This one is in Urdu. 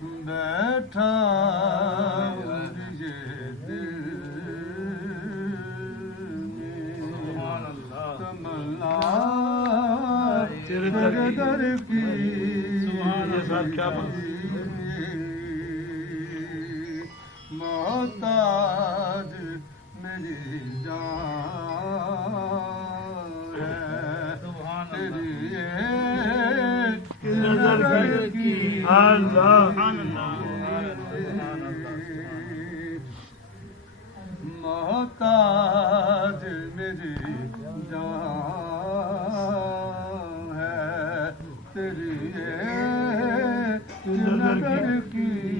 بیٹھا یہ دل میں تمنا تیرے در کی محتاج میری جان ہے تیری نظر کی محتاج میری جان ہے تیری نظر کی